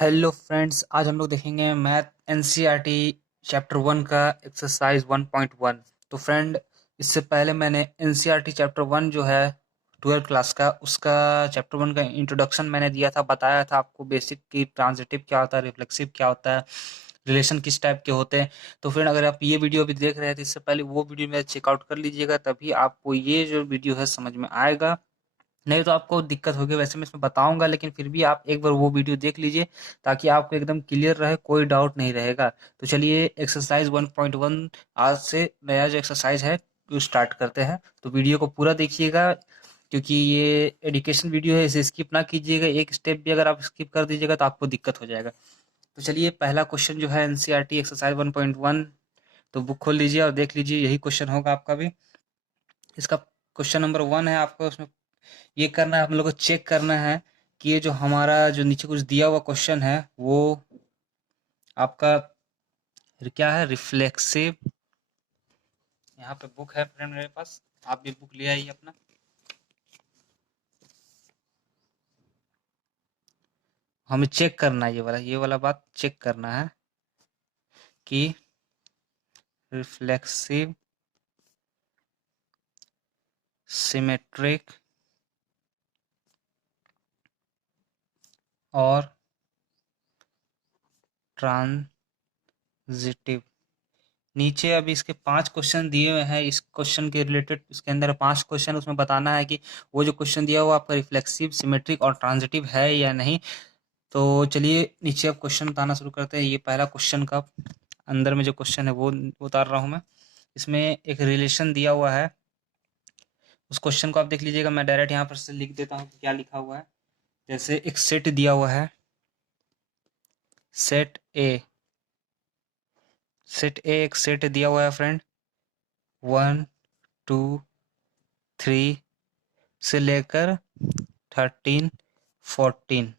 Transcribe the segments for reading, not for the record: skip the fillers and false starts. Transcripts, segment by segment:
Hello friends, आज हम लोग देखेंगे मैथ एनसीईआरटी चैप्टर 1 का एक्सरसाइज 1.1। तो फ्रेंड, इससे पहले मैंने एनसीईआरटी चैप्टर 1 जो है 12th क्लास का, उसका चैप्टर 1 का इंट्रोडक्शन मैंने दिया था, बताया था आपको बेसिक की ट्रांजिटिव क्या होता है, रिफ्लेक्सिव क्या होता है, रिलेशन किस टाइप के होते हैं। तो फ्रेंड, अगर आप ये वीडियो अभी देख रहे हैं तो इससे पहले वो वीडियो में चेकआउट कर लीजिएगा, तभी आपको ये जो वीडियो है समझ में आएगा। नहीं तो आपको दिक्कत होगी। वैसे मैं इसमें बताऊंगा, लेकिन फिर भी आप एक बार वो वीडियो देख लीजिए ताकि आपको एकदम क्लियर रहे, कोई डाउट नहीं रहेगा। तो चलिए एक्सरसाइज 1.1 आज से नया जो एक्सरसाइज है वो स्टार्ट करते हैं। तो वीडियो को पूरा देखिएगा, क्योंकि ये एजुकेशन वीडियो है, इसे स्किप ना कीजिएगा। एक स्टेप भी अगर आप स्किप कर दीजिएगा तो आपको दिक्कत हो जाएगा। तो चलिए, पहला क्वेश्चन जो है एनसीईआरटी एक्सरसाइज 1.1, तो बुक खोल लीजिए और देख लीजिए, यही क्वेश्चन होगा आपका भी। इसका क्वेश्चन नंबर 1 है। आपको उसमें ये करना है, हम लोग को चेक करना है कि ये जो हमारा जो नीचे कुछ दिया हुआ क्वेश्चन है वो आपका क्या है, रिफ्लेक्सिव। यहाँ पे बुक है फ्रेंड मेरे पास, आप भी बुक ले आइए अपना। हमें चेक करना है, ये वाला बात चेक करना है कि रिफ्लेक्सिव, सिमेट्रिक और ट्रांजिटिव। नीचे अभी इसके 5 क्वेश्चन दिए हुए हैं। इस क्वेश्चन के रिलेटेड इसके अंदर 5 क्वेश्चन, उसमें बताना है कि वो जो क्वेश्चन दिया हुआ आपका रिफ्लेक्सिव, सिमेट्रिक और ट्रांजिटिव है या नहीं। तो चलिए नीचे अब क्वेश्चन बताना शुरू करते हैं। ये पहला क्वेश्चन का अंदर में जो क्वेश्चन है वो उतार रहा हूँ मैं। इसमें एक रिलेशन दिया हुआ है, उस क्वेश्चन को आप देख लीजिएगा। मैं डायरेक्ट यहाँ पर से लिख देता हूँ कि क्या लिखा हुआ है। जैसे एक सेट दिया हुआ है, सेट ए। एक सेट दिया हुआ है फ्रेंड, 1 2 3 से लेकर 13 14।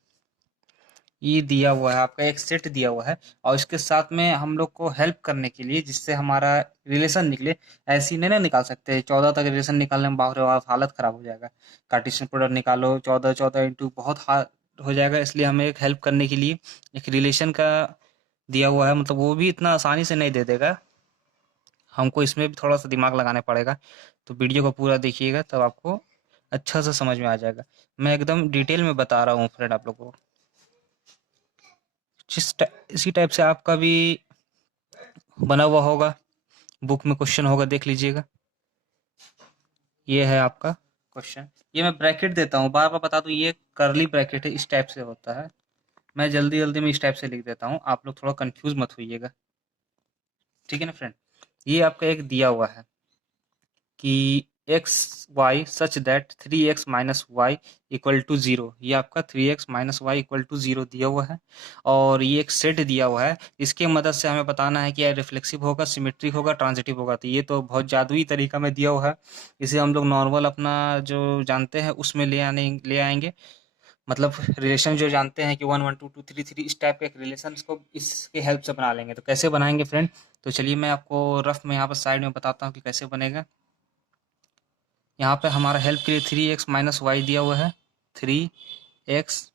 ये दिया हुआ है, आपका एक सेट दिया हुआ है। और इसके साथ में हम लोग को हेल्प करने के लिए, जिससे हमारा रिलेशन निकले, ऐसे ही नहीं ना निकाल सकते। 14 तक रिलेशन निकालने में बाप रे बाप हालत खराब हो जाएगा। कार्टेशियन प्रोडक्ट निकालो, 14 14 इंटू बहुत हार्ड हो जाएगा। इसलिए हमें एक हेल्प करने के लिए एक रिलेशन का दिया हुआ है, मतलब वो भी इतना आसानी से नहीं दे देगा, हमको इसमें भी थोड़ा सा दिमाग लगाना पड़ेगा। तो वीडियो को पूरा देखिएगा, तब आपको अच्छा से समझ में आ जाएगा। मैं एकदम डिटेल में बता रहा हूँ फ्रेंड आप लोगों को। इसी टाइप से आपका भी बना हुआ होगा, बुक में क्वेश्चन होगा, देख लीजिएगा। ये है आपका क्वेश्चन। ये मैं ब्रैकेट देता हूँ, बार बार बता दूँ, ये करली ब्रैकेट है, इस टाइप से होता है। मैं जल्दी जल्दी में इस टाइप से लिख देता हूँ, आप लोग थोड़ा कंफ्यूज मत होइएगा। ठीक है ना फ्रेंड। ये आपका एक दिया हुआ है कि X Y such that 3x minus Y equal to zero. ये आपका 3x minus Y equal to zero दिया हुआ है, और ये एक सेट दिया हुआ है। इसके मदद से हमें बताना है कि यह रिफ्लेक्सिव होगा, सिमेट्रिक होगा, ट्रांजिटिव होगा। तो ये तो बहुत जादुई तरीका में दिया हुआ है। इसे हम लोग नॉर्मल अपना जो जानते हैं उसमें ले आएंगे। मतलब रिलेशन जो जानते हैं कि 1 1 2 2 3 3, इस टाइप के एक रिलेशन को इसके हेल्प से बना लेंगे। तो कैसे बनाएंगे फ्रेंड, तो चलिए मैं आपको रफ में यहाँ पर साइड में बताता हूँ कि कैसे बनेगा। यहाँ पे हमारा हेल्प के लिए 3x माइनस वाई दिया हुआ है। 3x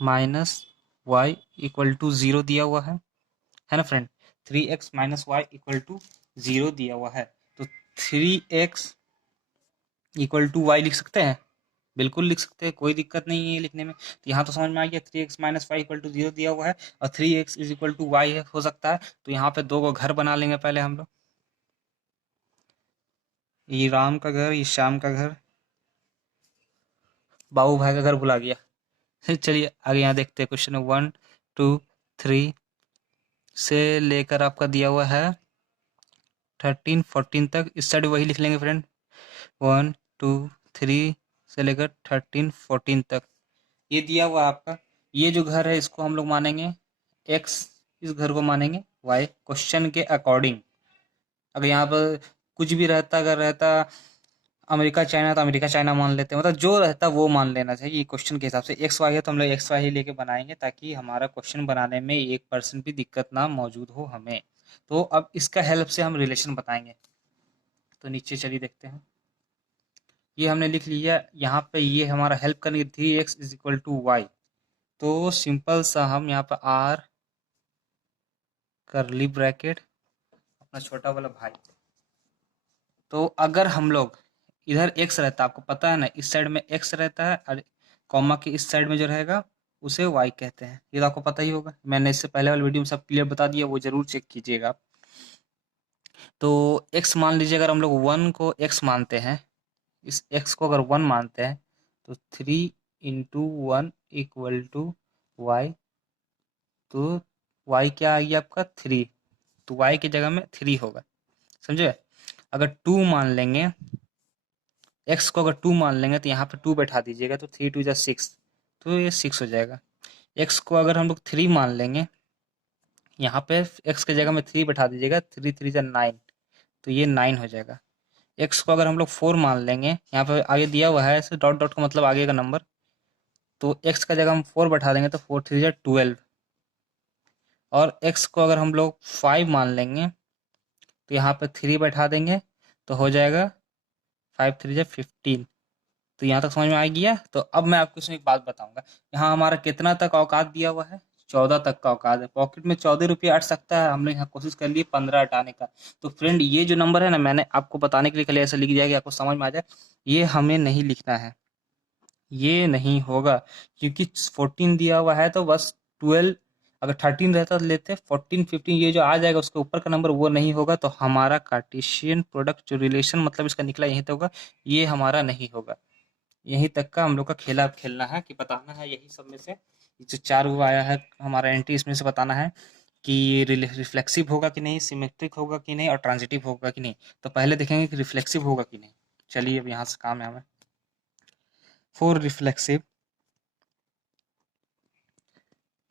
minus Y equal to zero दिया हुआ है ना friend. 3x minus Y equal to zero दिया हुआ है। तो 3x इक्वल टू वाई लिख सकते हैं, बिल्कुल लिख सकते हैं, कोई दिक्कत नहीं है लिखने में। तो यहाँ तो समझ में आ गया, 3x minus Y equal to zero दिया हुआ है और 3x is equal to Y हो सकता है। तो यहाँ पे दो को घर बना लेंगे पहले हम लोग। ये राम का घर, ये श्याम का घर, बाबू भाई का घर भुला गया। चलिए आगे यहाँ देखते हैं। क्वेश्चन 1 2 3 से लेकर आपका दिया हुआ है 13 14 तक। इस साइड वही लिख लेंगे फ्रेंड, 1 2 3 से लेकर 13 14 तक। ये दिया हुआ आपका, ये जो घर है इसको हम लोग मानेंगे x, इस घर को मानेंगे y, क्वेश्चन के अकॉर्डिंग। अगर यहाँ पर कुछ भी रहता, अगर रहता अमेरिका चाइना, तो अमेरिका चाइना मान लेते हैं, मतलब जो रहता वो मान लेना चाहिए। ये क्वेश्चन के हिसाब से एक्स वाई है तो हम लोग एक्स वाई ही लेके बनाएंगे, ताकि हमारा क्वेश्चन बनाने में 1% भी दिक्कत ना मौजूद हो हमें। तो अब इसका हेल्प से हम रिलेशन बताएंगे। तो नीचे चलिए देखते हैं। ये हमने लिख लिया यहाँ पे, ये हमारा हेल्प करेंगे 3x is equal to Y. तो सिंपल सा हम यहाँ पर आर करली ब्रैकेट अपना छोटा वाला भाई। तो अगर हम लोग इधर एक्स रहता, आपको पता है ना, इस साइड में एक्स रहता है और कॉमा के इस साइड में जो रहेगा उसे वाई कहते हैं। ये तो आपको पता ही होगा, मैंने इससे पहले वाले वीडियो में सब क्लियर बता दिया, वो जरूर चेक कीजिएगा आप। तो x मान लीजिए, अगर हम लोग 1 को x मानते हैं, इस x को अगर 1 मानते हैं, तो 3 इंटू 1 इक्वल टू वाई। तो y क्या आ गया आपका 3, तो y की जगह में 3 होगा, समझे। अगर 2 मान लेंगे, x को अगर 2 मान लेंगे तो यहाँ पे 2 बैठा दीजिएगा, तो 3 2 जा 6, तो ये 6 हो जाएगा। x को अगर हम लोग 3 मान लेंगे, यहाँ पे x की जगह में 3 बैठा दीजिएगा, 3 3 जा 9, तो ये 9 हो जाएगा। x को अगर हम लोग 4 मान लेंगे, यहाँ पे आगे दिया हुआ है ऐसे डॉट डॉट का मतलब आगे का नंबर, तो x का जगह हम 4 बैठा देंगे, तो 4 3 जा 12। और x को अगर हम लोग 5 मान लेंगे, तो यहाँ पे 3 बैठा देंगे, तो हो जाएगा 5 3 जा 15। तो यहाँ तक समझ में आ गया। तो अब मैं आपको इसमें एक बात बताऊंगा, यहाँ हमारा कितना तक औकात दिया हुआ है, 14 तक का औकात है। पॉकेट में 14 रुपये अट सकता है, हमने यहाँ कोशिश कर ली 15 हटाने का। तो फ्रेंड, ये जो नंबर है ना, मैंने आपको बताने के लिए खाली ऐसा लिख दिया कि आपको समझ में आ जाए, ये हमें नहीं लिखना है, ये नहीं होगा, क्योंकि 14 दिया हुआ है तो बस 12, अगर 13 रहता तो लेते, 14 15 ये जो आ जाएगा उसके ऊपर का नंबर वो नहीं होगा, तो हमारा कार्टेशियन प्रोडक्ट जो रिलेशन मतलब इसका निकला यहीं तक होगा, ये हमारा नहीं होगा। यहीं तक का हम लोग का खेला खेलना है कि बताना है, यही सब में से ये जो 4 वो आया है हमारा एंट्री, इसमें से बताना है कि रिफ्लेक्सिव होगा कि नहीं, सिमेट्रिक होगा कि नहीं, और ट्रांजिटिव होगा कि नहीं। तो पहले देखेंगे कि रिफ्लेक्सिव होगा कि नहीं। चलिए अब यहाँ से काम है हमें। फॉर रिफ्लेक्सिव,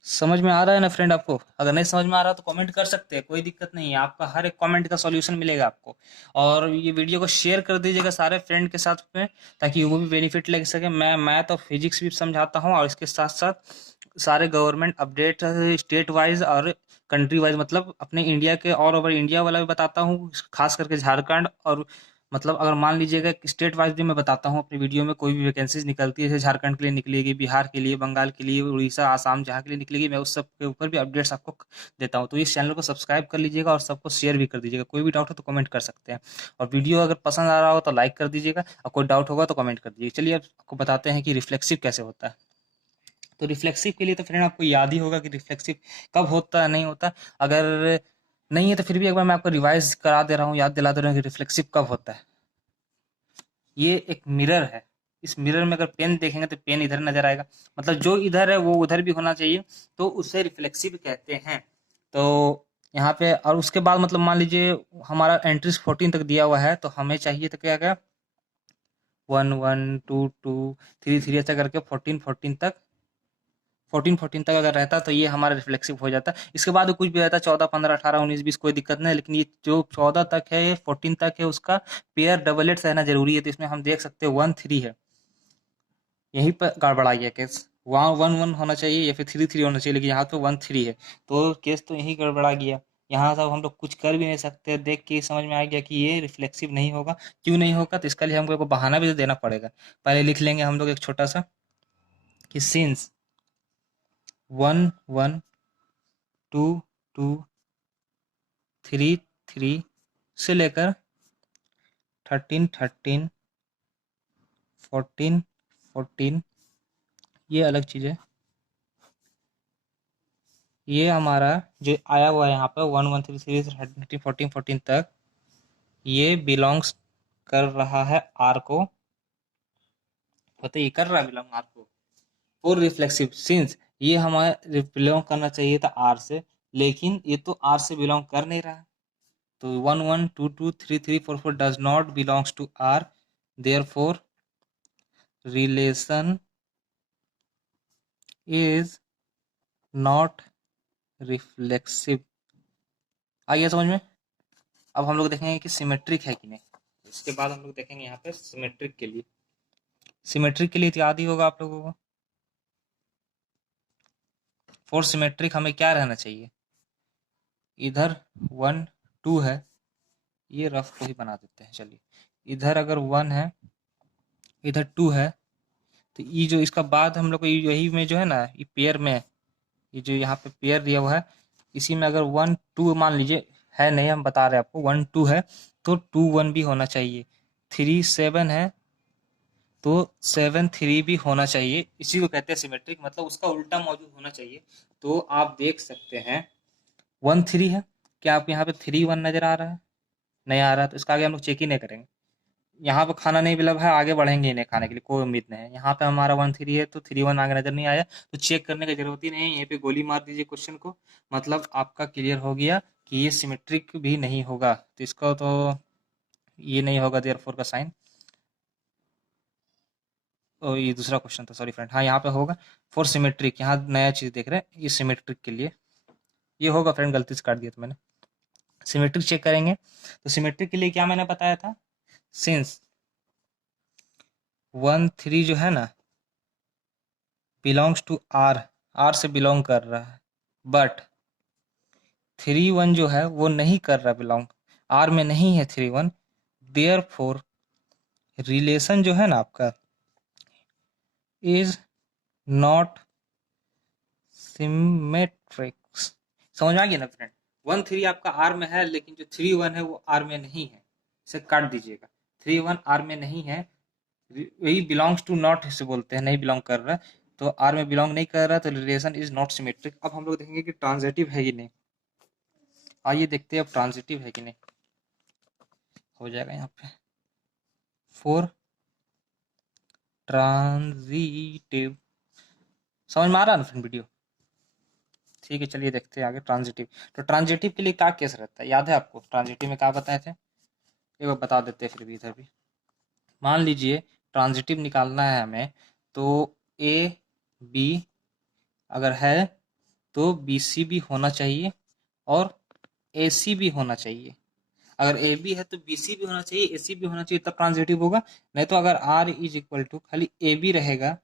समझ में आ रहा है ना फ्रेंड आपको? अगर नहीं समझ में आ रहा तो कमेंट कर सकते हैं, कोई दिक्कत नहीं है, आपका हर एक कमेंट का सॉल्यूशन मिलेगा आपको। और ये वीडियो को शेयर कर दीजिएगा सारे फ्रेंड के साथ में, ताकि वो भी बेनिफिट ले सके। मैं मैथ और फिजिक्स भी समझाता हूँ, और इसके साथ साथ सारे गवर्नमेंट अपडेट स्टेट वाइज और कंट्री वाइज, मतलब अपने इंडिया के ऑल ओवर इंडिया वाला भी बताता हूँ, खास करके झारखंड। और मतलब अगर मान लीजिएगा कि स्टेट वाइज भी मैं बताता हूँ अपनी वीडियो में, कोई भी वैकेंसीज निकलती है, जैसे झारखंड के लिए निकलेगी, बिहार के लिए, बंगाल के लिए, उड़ीसा आसाम जहाँ के लिए निकलेगी, मैं उस सब के ऊपर भी अपडेट्स आपको देता हूँ। तो इस चैनल को सब्सक्राइब कर लीजिएगा और सबको शेयर भी कर दीजिएगा। कोई भी डाउट हो तो कमेंट कर सकते हैं, और वीडियो अगर पसंद आ रहा हो तो लाइक कर दीजिएगा, और कोई डाउट होगा तो कमेंट कर दीजिएगा। चलिए अब आपको बताते हैं कि रिफ्लेक्सिव कैसे होता है। तो रिफ्लेक्सिव के लिए तो फ्रेंड आपको याद ही होगा कि रिफ्लेक्सिव कब होता है, नहीं होता। अगर नहीं है तो फिर भी एक बार मैं आपको रिवाइज करा दे रहा हूँ, याद दिला दे रहा हूँ कि रिफ्लेक्सिव कब होता है। ये एक मिरर है, इस मिरर में अगर पेन देखेंगे तो पेन इधर नजर आएगा, मतलब जो इधर है वो उधर भी होना चाहिए, तो उसे रिफ्लेक्सिव कहते हैं। तो यहाँ पे और उसके बाद मतलब मान लीजिए हमारा एंट्रीज 14 तक दिया हुआ है, तो हमें चाहिए तो क्या क्या 1 1 2 2 3 3 ऐसा करके 14 14 तक, 14 14 तक अगर रहता तो ये हमारा रिफ्लेक्सिव हो जाता। इसके बाद कुछ भी रहता 14 15 18 19 20 कोई दिक्कत नहीं, लेकिन ये जो 14 तक है, ये 14 तक है, उसका पेयर डबलेट्स रहना जरूरी है। तो इसमें हम देख सकते हैं 1 3 है, यहीं पर गड़बड़ा गया केस। वहाँ 1 1 होना चाहिए या फिर 3 3 होना चाहिए, लेकिन यहाँ तो 1 3 है, तो केस तो यही गड़बड़ा गया। यहाँ सब हम लोग कुछ कर भी नहीं सकते, देख के समझ में आ गया कि ये रिफ्लेक्सिव नहीं होगा। क्यों नहीं होगा, तो इसका लिए हमको एक बहाना भी तो देना पड़ेगा। पहले लिख लेंगे हम लोग एक छोटा सा कि सिंस 1 1 2 2 3 3 से लेकर 13 13 14 14, ये अलग चीज़ है। ये हमारा जो आया हुआ है यहाँ पर 1 1 3 3 13 14 14 तक, ये बिलोंग्स कर रहा है आर को, बताइए कर रहा है बिलोंग आर को। और रिफ्लेक्सिव सिंस ये हमारे बिलोंग करना चाहिए था आर से, लेकिन ये तो आर से बिलोंग कर नहीं रहा। तो 1 1 2 2 3 3 4 4 does not belongs to R, therefore relation is not reflexive. आइए समझ में। अब हम लोग देखेंगे कि सिमेट्रिक है कि नहीं। इसके बाद हम लोग देखेंगे यहाँ पे सिमेट्रिक के लिए। सिमेट्रिक के लिए तो याद ही होगा आप लोगों को, फॉर सिमेट्रिक हमें क्या रहना चाहिए, इधर 1 2 है, ये रफ को ही बना देते हैं। चलिए, इधर अगर 1 है, इधर 2 है, तो ये जो इसका बाद हम लोग को यही में जो है ना, ये पेयर में, ये जो यहाँ पे पेयर दिया हुआ है, इसी में अगर 1 2 मान लीजिए है, नहीं हम बता रहे हैं आपको, 1 2 है तो 2 1 भी होना चाहिए, 3 7 है तो 7 3 भी होना चाहिए। इसी को कहते हैं सिमेट्रिक, मतलब उसका उल्टा मौजूद होना चाहिए। तो आप देख सकते हैं 1 3 है, क्या आप यहाँ पे 3 1 नजर आ रहा है? नहीं आ रहा, तो इसका आगे हम लोग चेक ही नहीं करेंगे। यहाँ पे खाना नहीं मिला है, आगे बढ़ेंगे ही नहीं खाने के लिए, कोई उम्मीद नहीं है। यहाँ पे हमारा 1 3 है तो 3 1 आगे नजर नहीं आया, तो चेक करने की जरूरत ही नहीं है, यहीं पे गोली मार दीजिए क्वेश्चन को, मतलब आपका क्लियर हो गया कि ये सिमेट्रिक भी नहीं होगा। तो इसको तो ये नहीं होगा देयरफॉर का साइन। और ये दूसरा क्वेश्चन था, सॉरी फ्रेंड, हाँ यहाँ पे होगा फॉर सिमेट्रिक, यहाँ नया चीज देख रहे हैं, ये सिमेट्रिक के लिए ये होगा फ्रेंड, गलती से काट दिया था मैंने। सिमेट्रिक चेक करेंगे, तो सिमेट्रिक के लिए क्या मैंने बताया था, सिंस 1 3 जो है ना बिलोंग्स टू आर, आर से बिलोंग कर रहा है, बट 3 1 जो है वो नहीं कर रहा बिलोंग, आर में नहीं है 3 1, देयर फोर रिलेशन जो है ना आपका इज नॉट सिमेट्रिक्स। समझ में आ गया ना फ्रेंड? 1 3 आपका आर में है, लेकिन जो 3 1 है वो आर में नहीं है, इसे काट दीजिएगा। 3 1 आर में नहीं है, वही बिलोंग्स टू नॉट से बोलते हैं, नहीं बिलोंग कर रहा है, तो आर में बिलोंग नहीं कर रहा, तो रिलेशन इज नॉट सिमेट्रिक। अब हम लोग देखेंगे कि ट्रांजिटिव है कि नहीं। आइए देखते हैं अब ट्रांजिटिव है कि नहीं। हो जाएगा यहाँ पे फोर ट्रांजिटिव, समझ में आ रहा है ना फ्रेंड वीडियो? ठीक है, चलिए देखते हैं आगे ट्रांजिटिव। तो ट्रांजिटिव के लिए क्या केस रहता है, याद है आपको ट्रांजिटिव में क्या बताए थे? एक बार बता देते हैं फिर भी इधर भी। मान लीजिए ट्रांजिटिव निकालना है हमें, तो ए बी अगर है तो बी सी भी होना चाहिए और ए सी भी होना चाहिए। अगर ए बी है तो बी सी भी होना चाहिए, ए सी भी होना चाहिए, तब ट्रांजिटिव होगा। नहीं तो अगर आर इज इक्वल टू खाली ए बी रहेगा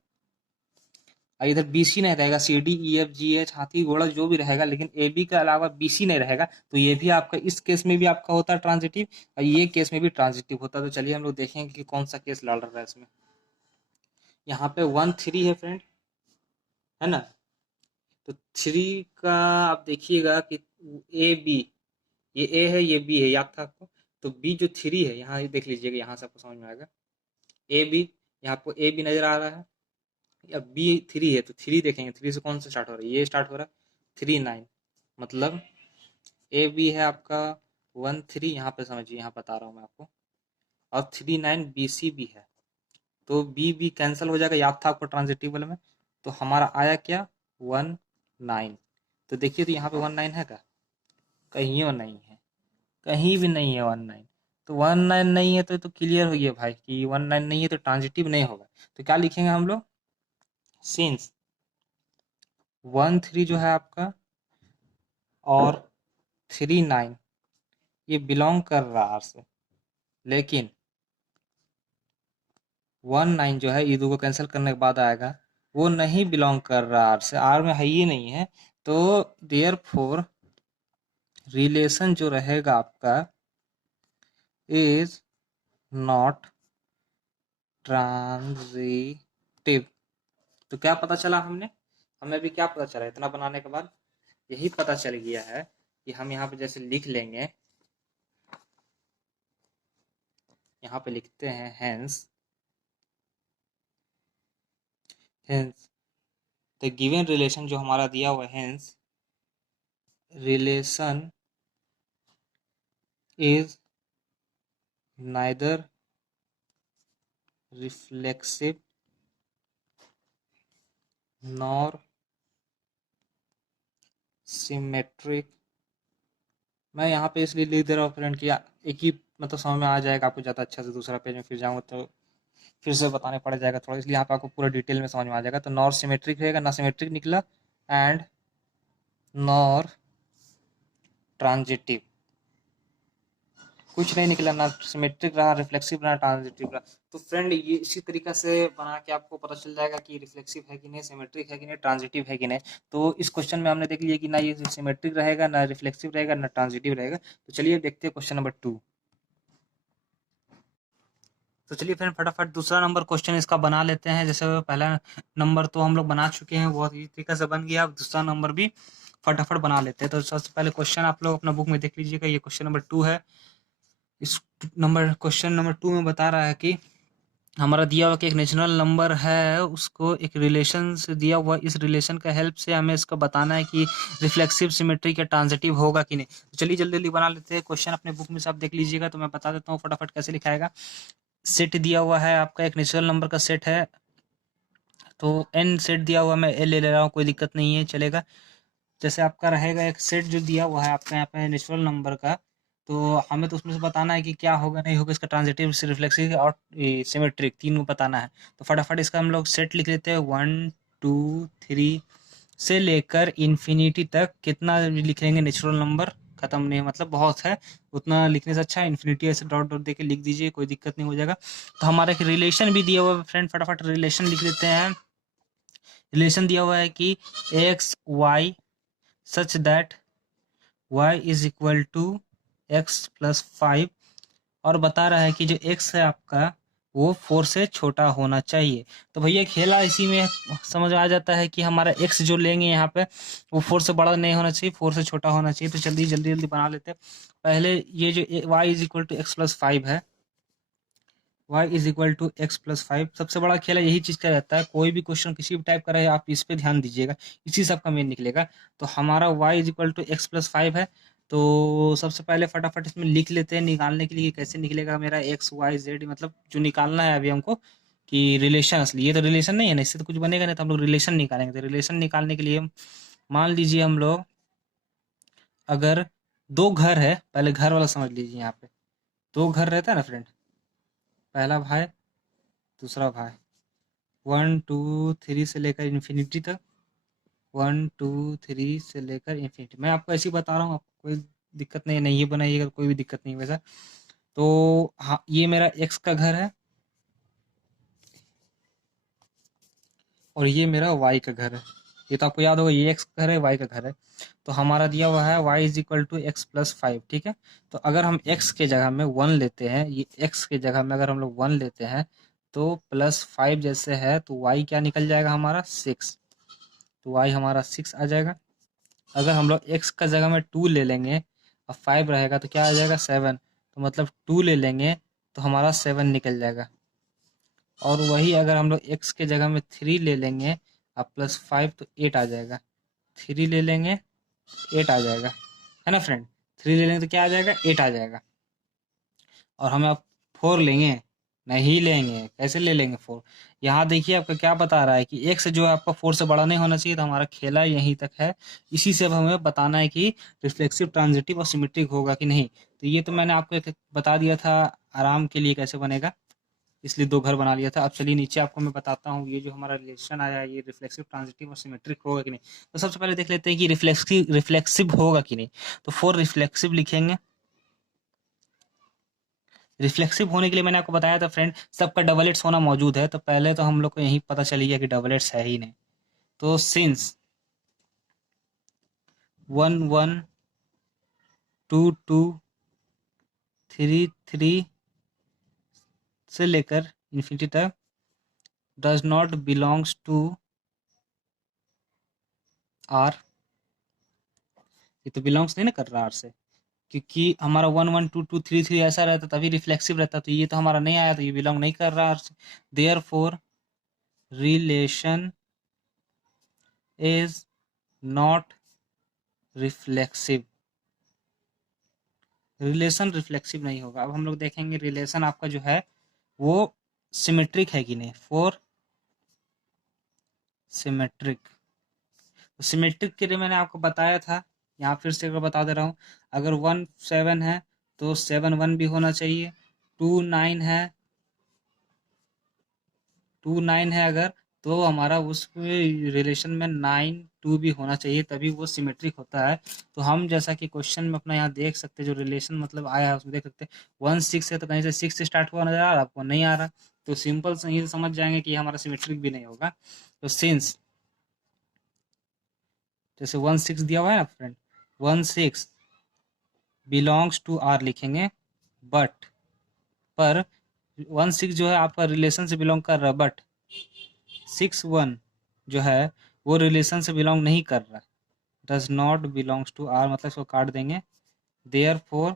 और इधर बी सी नहीं रहेगा, C D E F G H हाथी घोड़ा जो भी रहेगा, लेकिन ए बी के अलावा बी सी नहीं रहेगा, तो ये भी आपका, इस केस में भी आपका होता है ट्रांजिटिव, और ये केस में भी ट्रांजिटिव होता है। तो चलिए हम लोग देखेंगे कि कौन सा केस लड़ रहा है इसमें। यहाँ पे 1 3 है फ्रेंड, है ना? तो 3 का आप देखिएगा कि ए बी, ये ए है ये बी है, याद था आपको? तो बी जो 3 है, यहाँ देख लीजिएगा, यहाँ से आपको समझ में आएगा ए बी, यहाँ आपको ए बी नजर आ रहा है। अब बी 3 है तो 3 देखेंगे, 3 से कौन सा स्टार्ट हो रहा है, ये स्टार्ट हो रहा है 3 9, मतलब ए बी है आपका 1 3, यहाँ पे समझिए, यहाँ बता रहा हूँ मैं आपको, और 3 9 बी सी भी है, तो बी बी कैंसिल हो जाएगा, याद था आपको ट्रांजिटिव वाले में। तो हमारा आया क्या, 1 9। तो देखिए तो यहाँ पे 1 9 है क्या? कहीं नहीं है, कहीं भी नहीं है 1 9। तो 1 9 नहीं है तो क्लियर हो गया भाई कि 1 9 नहीं है तो ट्रांजिटिव नहीं होगा। तो क्या लिखेंगे हम लोग, सिंस 1 3 जो है आपका और 3 9 ये बिलोंग कर रहा है आर से, लेकिन 1 9 जो है ये दो को कैंसिल करने के बाद आएगा, वो नहीं बिलोंग कर रहा आर से, आर में है ही नहीं है, तो देयर फोर रिलेशन जो रहेगा आपका इज नॉट ट्रांजिटिव। तो क्या पता चला हमने, हमें भी क्या पता चला इतना बनाने के बाद, यही पता चल गया है कि हम यहाँ पे जैसे लिख लेंगे, यहाँ पे लिखते हैं hence, hence the given relation जो हमारा दिया हुआ है, hence relation is neither reflexive nor symmetric. मैं यहाँ पे इसलिए लिख दे रहा हूँ फ्रेंड कि एक ही मतलब समझ में आ जाएगा आपको ज़्यादा अच्छा से, दूसरा पेज में फिर जाऊँगा तो फिर से बताने पड़ जाएगा थोड़ा, इसलिए यहाँ पे आपको पूरा डिटेल में समझ में आ जाएगा। तो नॉर सिमेट्रिक रहेगा, ना सिमेट्रिक निकला, एंड नॉर ट्रांजिटिव, कुछ नहीं निकला, ना सिमेट्रिक रहा, रिफ्लेक्सिव रहा, ट्रांजिटिव रहा। तो फ्रेंड ये इसी तरीका से बना के आपको पता चल जाएगा कि रिफ्लेक्सिव है कि नहीं, सिमेट्रिक है कि नहीं, ट्रांजिटिव है कि नहीं। तो इस क्वेश्चन में हमने देख लिया कि ना ये सिमेट्रिक रहेगा, ना रिफ्लेक्सिव रहेगा, ना ट्रांजिटिव रहेगा। तो चलिए देखते हैं क्वेश्चन नंबर 2। तो चलिए फ्रेंड फटाफट दूसरा नंबर क्वेश्चन इसका बना लेते हैं। जैसे पहला नंबर तो हम लोग बना चुके हैं, बहुत ही तरीके से बन गया। अब दूसरा नंबर भी फटाफट बना लेते हैं। तो सबसे पहले क्वेश्चन आप लोग अपना बुक में देख लीजिएगा, ये क्वेश्चन नंबर 2 है। इस क्वेश्चन नंबर 2 में बता रहा है कि हमारा दिया हुआ कि एक नेचुरल नंबर है, उसको एक रिलेशन से दिया हुआ, इस रिलेशन का हेल्प से हमें इसका बताना है कि रिफ्लेक्सिव सिमेट्री का ट्रांजिटिव होगा कि नहीं। तो चलिए जल्दी जल्दी बना लेते हैं। क्वेश्चन अपने बुक में से आप देख लीजिएगा, तो मैं बता देता हूँ फटाफट कैसे लिखाएगा। सेट दिया हुआ है आपका, एक नेचुरल नंबर का सेट है, तो एन सेट दिया हुआ, मैं एल ले रहा हूँ, कोई दिक्कत नहीं है, चलेगा। जैसे आपका रहेगा एक सेट जो दिया हुआ है आपका यहाँ पे नेचुरल नंबर का, तो हमें तो उसमें से बताना है कि क्या होगा नहीं होगा, इसका ट्रांजिटिव, रिफ्लेक्सिव और सिमेट्रिक, तीनों बताना है। तो फटाफट इसका हम लोग सेट लिख लेते हैं। 1 2 3 से लेकर इन्फिनिटी तक कितना लिखेंगे नेचुरल नंबर, खत्म नहीं, मतलब बहुत है, उतना लिखने से अच्छा इन्फिनिटी ऐसे डॉट डॉट दे के लिख दीजिए, कोई दिक्कत नहीं हो जाएगा। तो हमारा एक रिलेशन भी दिया हुआ है फ्रेंड, फटाफट रिलेशन लिख लेते हैं। रिलेशन दिया हुआ है कि X Y such that y is equal to X plus 5, और बता रहा है कि जो x है आपका वो 4 से छोटा होना चाहिए। तो भैया खेला इसी में समझ आ जाता है कि हमारा x जो लेंगे यहाँ पे वो 4 से बड़ा नहीं होना चाहिए, 4 से छोटा होना चाहिए। तो जल्दी जल्दी जल्दी बना लेते हैं। पहले ये जो y is equal to X plus 5 है, y is equal to X plus 5, सबसे बड़ा खेला यही चीज़ का रहता है। कोई भी क्वेश्चन किसी भी टाइप का रहे, आप इस पे ध्यान दीजिएगा, इसी सब का मेन निकलेगा। तो हमारा y is equal to X plus 5 है। तो सबसे पहले फटाफट इसमें लिख लेते हैं निकालने के लिए कैसे निकलेगा मेरा एक्स वाई जेड, मतलब जो निकालना है अभी हमको कि रिलेशन, असली ये तो रिलेशन नहीं है ना, इससे तो कुछ बनेगा नहीं, तो हम लोग रिलेशन निकालेंगे। तो रिलेशन निकालने के लिए मान लीजिए हम लोग अगर दो घर है, पहले घर वाला समझ लीजिए, यहाँ पे दो घर रहता है ना फ्रेंड, पहला भाई दूसरा भाई, 1 2 3 से लेकर इन्फिनिटी तक, 1 2 3 से लेकर इन्फिनिटी। मैं आपको ऐसे ही बता रहा हूँ, आपको कोई दिक्कत नहीं है, नहीं ये बनाइएगा, कोई भी दिक्कत नहीं है वैसा। तो हाँ, ये मेरा एक्स का घर है और ये मेरा वाई का घर है। ये तो आपको याद होगा, ये एक्स का घर है, वाई का घर है। तो हमारा दिया हुआ है Y is equal to X plus 5, ठीक है। तो अगर हम एक्स के जगह में 1 लेते हैं, ये एक्स के जगह में अगर हम लोग 1 लेते हैं, तो प्लस 5 जैसे है, तो वाई क्या निकल जाएगा हमारा 6। तो वाई हमारा 6 आ जाएगा। अगर हम लोग एक्स का जगह में 2 ले लेंगे और 5 रहेगा, तो क्या आ जाएगा 7। तो मतलब 2 ले लेंगे तो हमारा 7 निकल जाएगा। और वही अगर हम लोग एक्स के जगह में 3 ले लेंगे और प्लस 5, तो 8 आ जाएगा। 3 ले लेंगे 8 आ जाएगा, है ना फ्रेंड। 3 ले लेंगे तो क्या आ जाएगा 8 आ जाएगा। और हमें अब 4 लेंगे, नहीं लेंगे, कैसे ले लेंगे 4। यहाँ देखिए आपका क्या बता रहा है कि एक्स जो है आपका 4 से बड़ा नहीं होना चाहिए, तो हमारा खेला यहीं तक है। इसी से अब हमें बताना है कि रिफ्लेक्सिव ट्रांजिटिव और सिमेट्रिक होगा कि नहीं। तो ये तो मैंने आपको एक बता दिया था आराम के लिए कैसे बनेगा, इसलिए दो घर बना लिया था। अब चलिए नीचे आपको मैं बताता हूँ, ये जो हमारा रिलेशन आया है ये रिफ्लेक्सिव ट्रांजिटिव और सिमेट्रिक होगा कि नहीं। तो सबसे पहले देख लेते हैं कि रिफ्लेक्सिव रिफ्लेक्सिव होगा कि नहीं। तो 4 रिफ्लेक्सिव लिखेंगे। रिफ्लेक्सिव होने के लिए मैंने आपको बताया था फ्रेंड, सबका डबल एट्स होना मौजूद है। तो पहले तो हम लोग को यही पता चली गया कि डबल एट्स है ही नहीं। तो सिंस 1 1 2 2 3 3 से लेकर इन्फिनिटी तक does not belongs to R, ये तो बिलोंग्स नहीं ना कर रहा आर से, क्योंकि हमारा 1 1 2 2 3 3 ऐसा रहता तभी रिफ्लेक्सिव रहता। तो ये तो हमारा नहीं आया, तो ये बिलोंग नहीं कर रहा आर से। Therefore relation is not reflexive, relation reflexive नहीं होगा। अब हम लोग देखेंगे रिलेशन आपका जो है वो सिमेट्रिक है कि नहीं। फोर सिमेट्रिक, तो सिमेट्रिक के लिए मैंने आपको बताया था, यहाँ फिर से एक बार बता दे रहा हूँ। अगर 1 7 है तो 7 1 भी होना चाहिए। 2 9 है, 2 9 है अगर, तो हमारा उसमें रिलेशन में 9 2 भी होना चाहिए, तभी वो सिमेट्रिक होता है। तो हम जैसा कि क्वेश्चन में अपना यहाँ देख सकते हैं, जो रिलेशन मतलब आया है उसमें देख सकते हैं 1 6 है, तो कहीं से 6 से स्टार्ट हुआ नजर आ रहा, आपको नहीं आ रहा। तो सिंपल से ही समझ जाएंगे कि हमारा सिमेट्रिक भी नहीं होगा। तो सिंस जैसे 1 6 दिया हुआ है ना फ्रेंड, 1 6 बिलोंग्स टू आर लिखेंगे, बट पर 1 6 जो है आपका रिलेशन से बिलोंग कर रहा है, बट 6 1 जो है वो रिलेशन से बिलोंग नहीं कर रहा, does not belongs to R, मतलब इसको काट देंगे। Therefore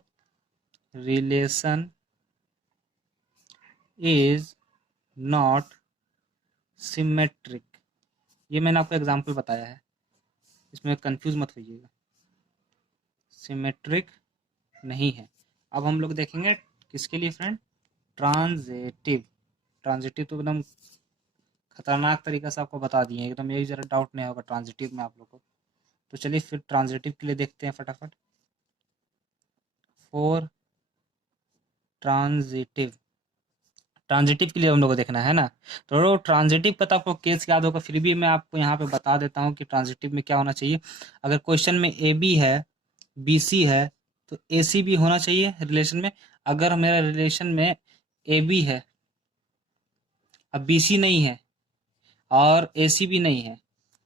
relation is not symmetric. ये मैंने आपको एग्जाम्पल बताया है, इसमें कंफ्यूज मत होइएगा, सिमेट्रिक नहीं है। अब हम लोग देखेंगे किसके लिए फ्रेंड, ट्रांजिटिव। ट्रांजिटिव तो एकदम खतरनाक तरीके से आपको बता दिए एकदम, यही जरा डाउट नहीं होगा ट्रांजिटिव में आप लोग को। तो चलिए फिर ट्रांजिटिव के लिए देखते हैं फटाफट। फोर ट्रांजिटिव, ट्रांजिटिव के लिए हम लोग को देखना है ना। तो ट्रांजिटिव का तो आपको केस याद होगा, फिर भी मैं आपको यहाँ पे बता देता हूँ कि ट्रांजिटिव में क्या होना चाहिए। अगर क्वेश्चन में ए बी है, बी सी है, तो ए सी भी होना चाहिए रिलेशन में। अगर मेरा रिलेशन में ए बी है, अब बी सी नहीं है और ए सी भी नहीं है,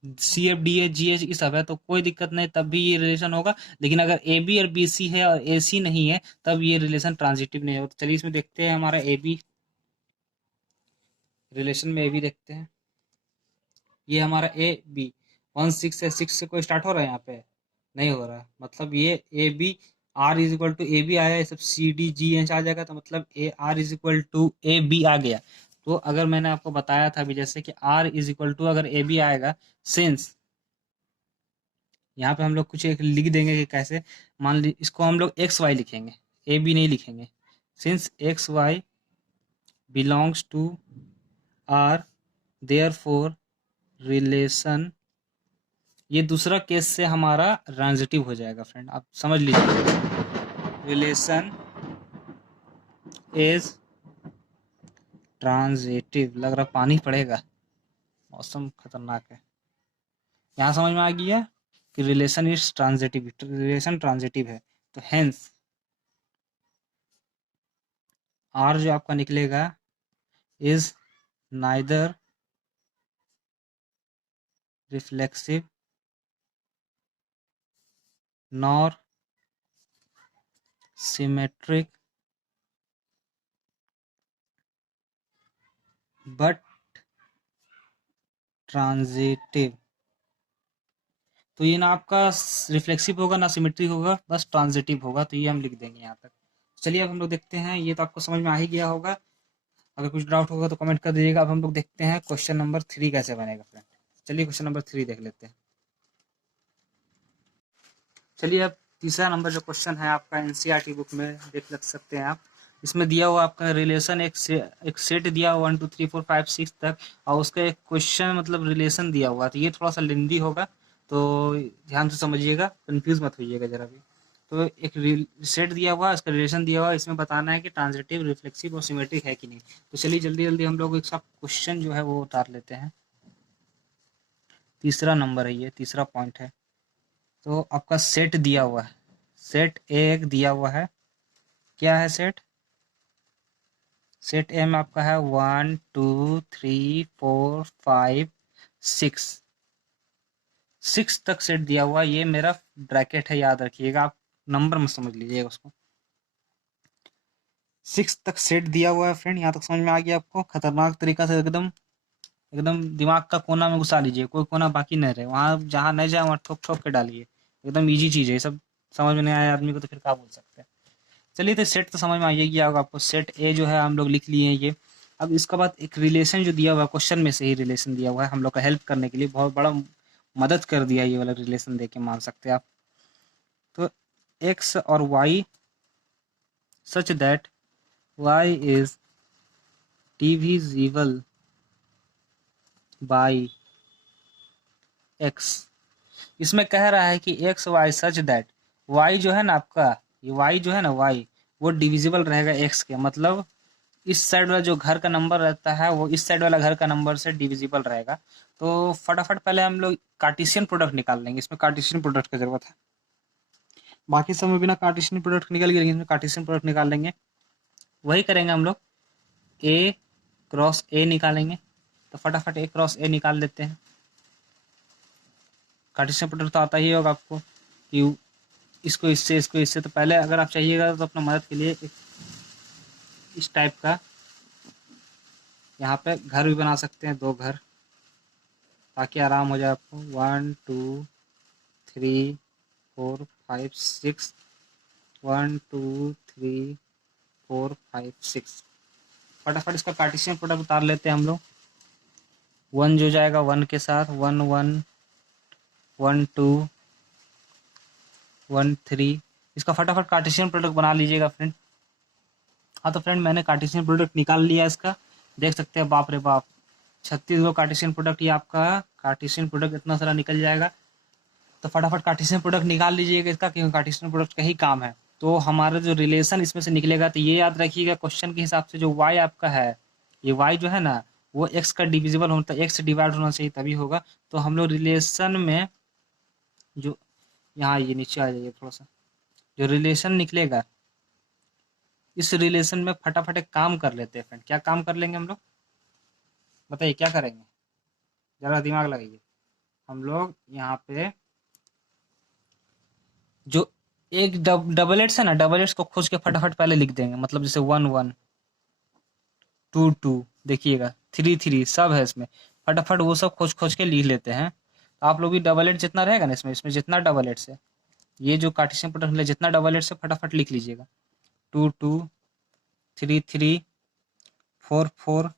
C F D H G H ये सब है, तो कोई दिक्कत नहीं, तब भी ये रिलेशन होगा। लेकिन अगर ए बी और बी सी है और ए सी नहीं है, तब ये रिलेशन ट्रांजिटिव नहीं होगा। तो चलिए इसमें देखते हैं हमारा ए बी, रिलेशन में ए बी देखते हैं। ये हमारा ए बी 1 6 है, 6 से कोई स्टार्ट हो रहा है यहाँ पे, नहीं हो रहा है, मतलब ये A B R is equal to A B आया, ये सब सी डी जी एच आ जाएगा, तो मतलब A R is equal to A B आ गया। तो अगर मैंने आपको बताया था अभी जैसे कि आर इज इक्वल टू अगर ए बी आएगा, सिंस यहाँ पे हम लोग कुछ एक लिख देंगे कि कैसे, मान ली इसको हम लोग एक्स वाई लिखेंगे, ए बी नहीं लिखेंगे। Since X Y belongs to R, therefore relation, ये दूसरा केस से हमारा ट्रांजिटिव हो जाएगा फ्रेंड, आप समझ लीजिए। रिलेशन इज ट्रांजिटिव, लग रहा पानी पड़ेगा, मौसम खतरनाक है। यहाँ समझ में आ गया कि relation is transitive, relation transitive है। तो हेंस आर जो आपका निकलेगा is neither reflexive nor symmetric but transitive. तो ये ना आपका रिफ्लेक्सिव होगा ना सिमेट्रिक होगा, बस ट्रांजिटिव होगा, तो ये हम लिख देंगे यहाँ तक। चलिए अब हम लोग देखते हैं, ये तो आपको समझ में आ ही गया होगा, अगर कुछ डाउट होगा तो कमेंट कर दीजिएगा। अब हम लोग देखते हैं क्वेश्चन नंबर 3 कैसे बनेगा फ्रेंड। चलिए क्वेश्चन नंबर 3 देख लेते हैं। चलिए अब तीसरा नंबर जो क्वेश्चन है आपका एनसीईआरटी बुक में देख लग सकते हैं आप। इसमें दिया हुआ आपका रिलेशन एक सेट दिया हुआ 1 2 3 4 5 6 तक, और उसका एक क्वेश्चन मतलब रिलेशन दिया हुआ, तो ये थोड़ा सा लेंदी होगा, तो ध्यान से समझिएगा, कंफ्यूज मत होइएगा जरा भी। तो एक सेट दिया हुआ, इसका रिलेशन दिया हुआ, इसमें बताना है कि ट्रांजिटिव रिफ्लेक्सिव और सिमेट्रिक है कि नहीं। तो चलिए जल्दी जल्दी हम लोग एक सब क्वेश्चन जो है वो उतार लेते हैं। तीसरा नंबर है ये, तीसरा पॉइंट है। तो आपका सेट दिया हुआ है, सेट ए एक दिया हुआ है, क्या है सेट, सेट ए में आपका है 1 2 3 4 5 6, 6 तक सेट दिया हुआ, ये मेरा ब्रैकेट है, याद रखिएगा आप, नंबर मत समझ लीजिएगा उसको। 6 तक सेट दिया हुआ है फ्रेंड, यहाँ तक समझ में आ गया आपको, खतरनाक तरीका से एकदम एकदम दिमाग का कोना में घुसा लीजिए, कोई कोना बाकी नहीं रहे, वहाँ जहाँ नहीं जाए वहाँ ठोक ठोक के डालिए, एकदम इजी चीज़ है ये सब। समझ में नहीं आया आदमी को तो फिर क्या बोल सकते हैं। चलिए तो सेट तो समझ में आ ही गया होगा आपको, सेट ए जो है हम लोग लिख लिए हैं ये। अब इसके बाद एक रिलेशन जो दिया हुआ है, क्वेश्चन में से ही रिलेशन दिया हुआ है हम लोग का हेल्प करने के लिए, बहुत बड़ा मदद कर दिया ये वाला रिलेशन दे के, मान सकते हैं आप। तो एक्स और Y such that Y is divisible by X. इसमें कह रहा है कि X Y such that, Y जो है ना आपका, ये वाई जो है ना, वाई वो डिविजिबल रहेगा एक्स के, मतलब इस साइड वाला जो घर का नंबर रहता है वो इस साइड वाला घर का नंबर से डिविजिबल रहेगा। तो फटाफट पहले हम लोग कार्टेशियन प्रोडक्ट निकाल लेंगे, इसमें कार्टेशियन प्रोडक्ट की जरूरत है, बाकी सब में बिना कार्टेशियन प्रोडक्ट निकल गए, लेकिन इसमें कार्टेशियन प्रोडक्ट निकाल लेंगे। वही करेंगे हम लोग, ए क्रॉस ए निकालेंगे, तो फटाफट ए क्रॉस ए निकाल लेते हैं। कार्टेशियन प्रोडक्ट तो आता ही होगा आपको, कि इसको इससे, तो पहले अगर आप चाहिएगा तो अपना मदद के लिए इस टाइप का यहाँ पे घर भी बना सकते हैं, 2 घर, ताकि आराम हो जाए आपको। 1 2 3 4 5 6, 1 2 3 4 5 6। फटाफट इसका कार्टेशियन प्रोडक्ट उतार लेते हैं हम लोग। 1 जो जाएगा 1 के साथ, 1 1 1 2 1 3। इसका फटाफट कार्टेशियन प्रोडक्ट बना लीजिएगा फ्रेंड। हाँ तो फ्रेंड मैंने कार्टेशियन प्रोडक्ट निकाल लिया इसका, देख सकते हैं। बाप रे बाप, 36 गो कार्टेशियन प्रोडक्ट। ये आपका कार्टेशियन प्रोडक्ट इतना सारा निकल जाएगा। तो फटाफट कार्टेशियन प्रोडक्ट निकाल लीजिएगा इसका, क्योंकि कार्टेशियन प्रोडक्ट का ही काम है। तो हमारा जो रिलेशन इसमें से निकलेगा, तो ये याद रखिएगा क्वेश्चन के हिसाब से जो y आपका है, ये y जो है ना, वो x का डिविजिबल होता है, x से डिवाइड होना चाहिए तभी होगा। तो हम लोग रिलेशन में जो यहाँ, ये नीचे आ जाइए थोड़ा सा, जो रिलेशन निकलेगा, इस रिलेशन में फटाफट एक काम कर लेते हैं फ्रेंड। क्या काम कर लेंगे हम लोग, बताइए क्या करेंगे, जरा दिमाग लगाइए। हम लोग यहाँ पे जो एक डबल एट्स है ना, डबल एट्स को खोज के फटाफट पहले लिख देंगे। मतलब जैसे 1 1 2 2, देखिएगा 3 3 सब है इसमें। फटाफट वो सब खोज खोज के लिख लेते हैं। तो आप लोग भी डबल एट जितना रहेगा ना इसमें जितना डबल एट्स है, ये जो कार्टेशियन प्रोडक्ट है, जितना डबल एट्स है फटाफट लिख लीजिएगा। 2 2 3 3 4 4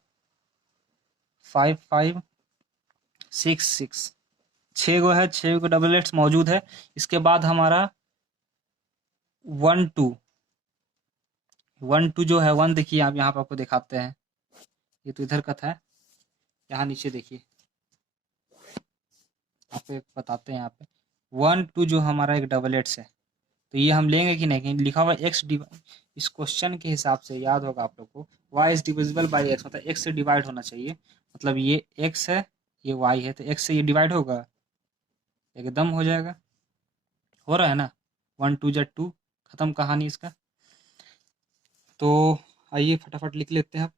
5 5 6 6। 6 गो है, 6 गो डबल एट्स मौजूद है। इसके बाद हमारा 1 2 1 2 जो है 1, देखिए आप यहाँ पे आपको दिखाते हैं। ये तो इधर का था, यहाँ नीचे देखिए, आप एक बताते हैं यहाँ पे 1 2 जो हमारा एक डबल एट्स है। तो ये हम लेंगे कि नहीं, लिखा हुआ एक्स डिवाइड, इस क्वेश्चन के हिसाब से याद होगा आप लोग को, y is divisible by x, मतलब x से डिवाइड होना चाहिए। मतलब ये x है, ये y है, तो x से ये डिवाइड होगा, एकदम हो जाएगा। हो रहा है ना, 1 2 जा 2, खत्म कहानी इसका। तो आइए फटाफट लिख लेते हैं अब।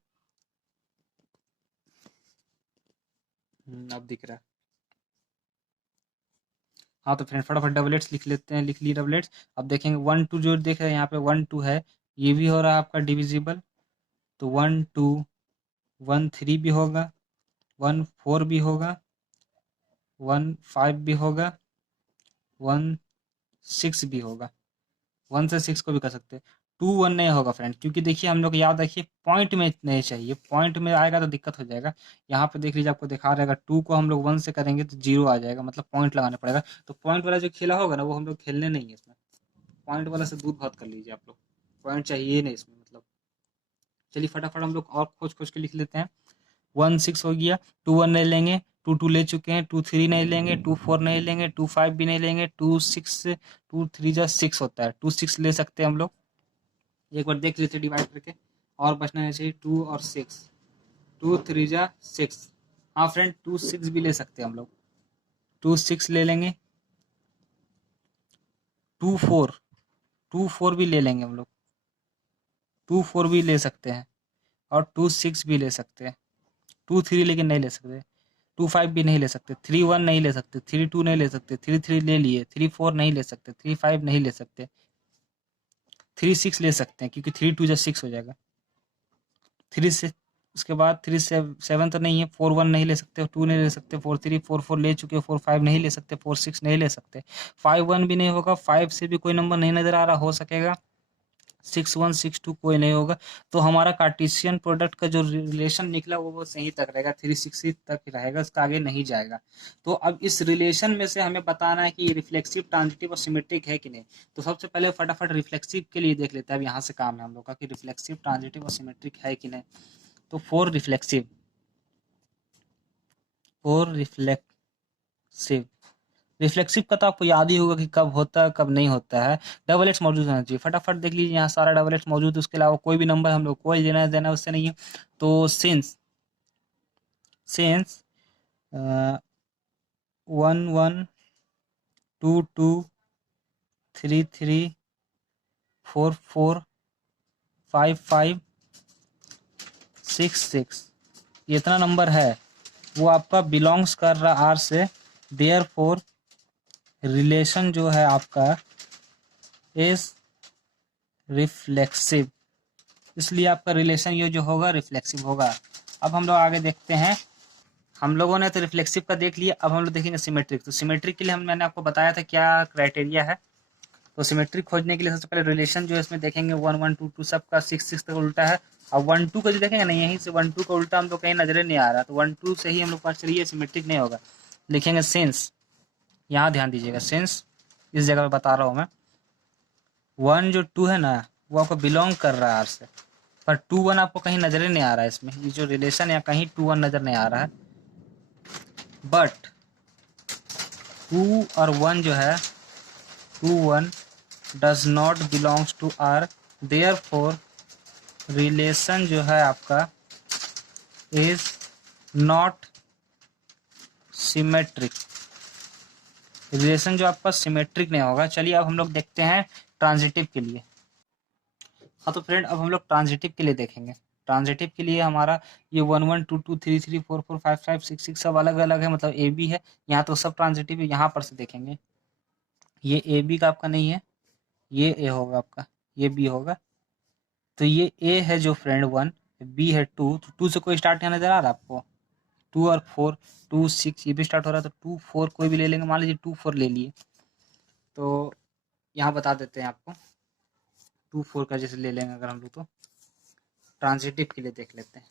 अब दिख रहा है। हाँ तो फ्रेंड फटाफट डबलेट्स लिख लेते हैं, लिख लिए डबलेट्स। अब देखेंगे 1 2 जो देख रहे हैं यहाँ पे 1 2 है, ये भी हो रहा है आपका डिविजिबल। तो 1 2 1 3 भी होगा, 1 4 भी होगा, 1 5 भी होगा, 1 6 भी होगा। 1 से 6 को भी कर सकते हैं। 2 1 नहीं होगा फ्रेंड, क्योंकि देखिए हम लोग याद रखिए पॉइंट में नहीं चाहिए, पॉइंट में आएगा तो दिक्कत हो जाएगा। यहाँ पे देख लीजिए आपको दिखा रहेगा 2 को हम लोग 1 से करेंगे तो 0 आ जाएगा, मतलब पॉइंट लगाना पड़ेगा। तो पॉइंट वाला जो खेला होगा ना, वो हम लोग खेलने नहीं है इसमें। पॉइंट वाला से दूर भाग कर लीजिए आप लोग, पॉइंट चाहिए ही नहीं इसमें मतलब। चलिए फटाफट हम लोग और खोज खोज के लिख लेते हैं। 1 6 हो गया, 2 1 नहीं लेंगे, 2 2 ले चुके हैं, 2 3 नहीं लेंगे, 2 4 नहीं लेंगे, 2 5 भी नहीं लेंगे, 2 6, 2 3 जा 6 होता है, 2 6 ले सकते हैं हम लोग। एक बार देख लेते डिवाइड करके, और बचना नहीं चाहिए 2 और 6, 2 3 जा 6। हाँ फ्रेंड 2 6 भी ले सकते हैं हम लोग, 2 6 ले लेंगे। 2 4, 2 4 भी ले लेंगे हम लोग, 2 4 भी ले सकते हैं, और 2 6 भी ले सकते हैं। 2 3 लेकिन नहीं ले सकते, 2 5 भी नहीं ले सकते, 3 1 नहीं ले सकते, 3 2 नहीं ले सकते, 3 3 ले लिए, 3 4 नहीं ले सकते, 3 5 नहीं ले सकते, 3 6 ले सकते हैं, क्योंकि 3 2 जा 6 हो जाएगा। 3 से उसके बाद 3 7 तो नहीं है, 4 1 नहीं ले सकते, 2 नहीं ले सकते, 4 3 4 4 ले चुके, 4 5 नहीं ले सकते, 4 6 नहीं ले सकते, 5 1 भी नहीं होगा, 5 से भी कोई नंबर नहीं नजर आ रहा, हो सकेगा 6 1 6 2 कोई नहीं होगा। तो हमारा कार्टेशियन प्रोडक्ट का जो रिलेशन निकला वो सही तक रहेगा, 3 6 तक रहेगा, उसका आगे नहीं जाएगा। तो अब इस रिलेशन में से हमें बताना है कि रिफ्लेक्सिव, ट्रांजिटिव और सिमेट्रिक है कि नहीं। तो सबसे पहले फटाफट रिफ्लेक्सिव के लिए देख लेते हैं। अब यहाँ से काम है हम लोग का कि रिफ्लेक्सिव, ट्रांजिटिव और सिमेट्रिक है कि नहीं। तो फोर रिफ्लेक्सिव, रिफ्लेक्सिव का तो आपको याद ही होगा कि कब होता है कब नहीं होता है। डबल एट्स मौजूद होना चाहिए, फटाफट देख लीजिए यहाँ सारा डबल एट्स मौजूद है, उसके अलावा कोई भी नंबर हम लोग कोई लेना देना उससे नहीं है। तो सेंस 1 1 2 2 3 3 4 4 5 5 6 6, ये इतना नंबर है, वो आपका बिलोंग्स कर रहा आर से। देयर फोर रिलेशन जो है आपका इज रिफ्लेक्सिव, इसलिए आपका रिलेशन ये जो होगा रिफ्लेक्सिव होगा। अब हम लोग आगे देखते हैं। हम लोगों ने तो रिफ्लेक्सिव का देख लिया, अब हम लोग देखेंगे सिमेट्रिक। तो सिमेट्रिक के लिए मैंने आपको बताया था क्या क्राइटेरिया है। तो सिमेट्रिक खोजने के लिए सबसे पहले रिलेशन जो है इसमें देखेंगे 1 1 2 2 सबका 6 6 तक उल्टा है। अब 1 2 का जो देखेंगे ना, यहीं से 1 2 का उल्टा हम लोग कहीं नजरे नहीं आ रहा, तो 1 2 से ही हम लोग पास चलिए सिमेट्रिक नहीं होगा। लिखेंगे सेंस, यहाँ ध्यान दीजिएगा, सेंस इस जगह पे बता रहा हूँ मैं। 1 जो 2 है ना वो आपको बिलोंग कर रहा है आर से, पर 2 1 आपको कहीं नजर नहीं आ रहा है इसमें, ये जो रिलेशन है कहीं 2 1 नजर नहीं आ रहा है। बट 2 और 1 जो है 2 1 does not belongs to R, therefore relation जो है आपका इज नॉट सिमेट्रिक। रिलेशन जो आपका सिमेट्रिक नहीं होगा। चलिए अब हम लोग देखते हैं ट्रांजिटिव के लिए। हाँ तो फ्रेंड अब हम लोग ट्रांजिटिव के लिए देखेंगे। ट्रांजिटिव के लिए हमारा ये 1 1 2 2 3 3 4 4 5 5 6 6 सब अलग अलग है, मतलब ए बी है यहाँ, तो सब ट्रांजिटिव है। यहाँ पर से देखेंगे ये ए बी का आपका नहीं है, ये ए होगा आपका, ये बी होगा। तो ये ए है जो फ्रेंड 1, बी है 2, तो 2 से कोई स्टार्ट यहाँ नजर आ रहा है आपको, 2 और 4 2 6 ये भी स्टार्ट हो रहा है, तो 2 4 कोई भी ले लेंगे, मान लीजिए 2 4 ले लिए। तो यहाँ बता देते हैं आपको 2 4 का जैसे ले लेंगे अगर हम लोग, तो ट्रांजिटिव के लिए देख लेते हैं।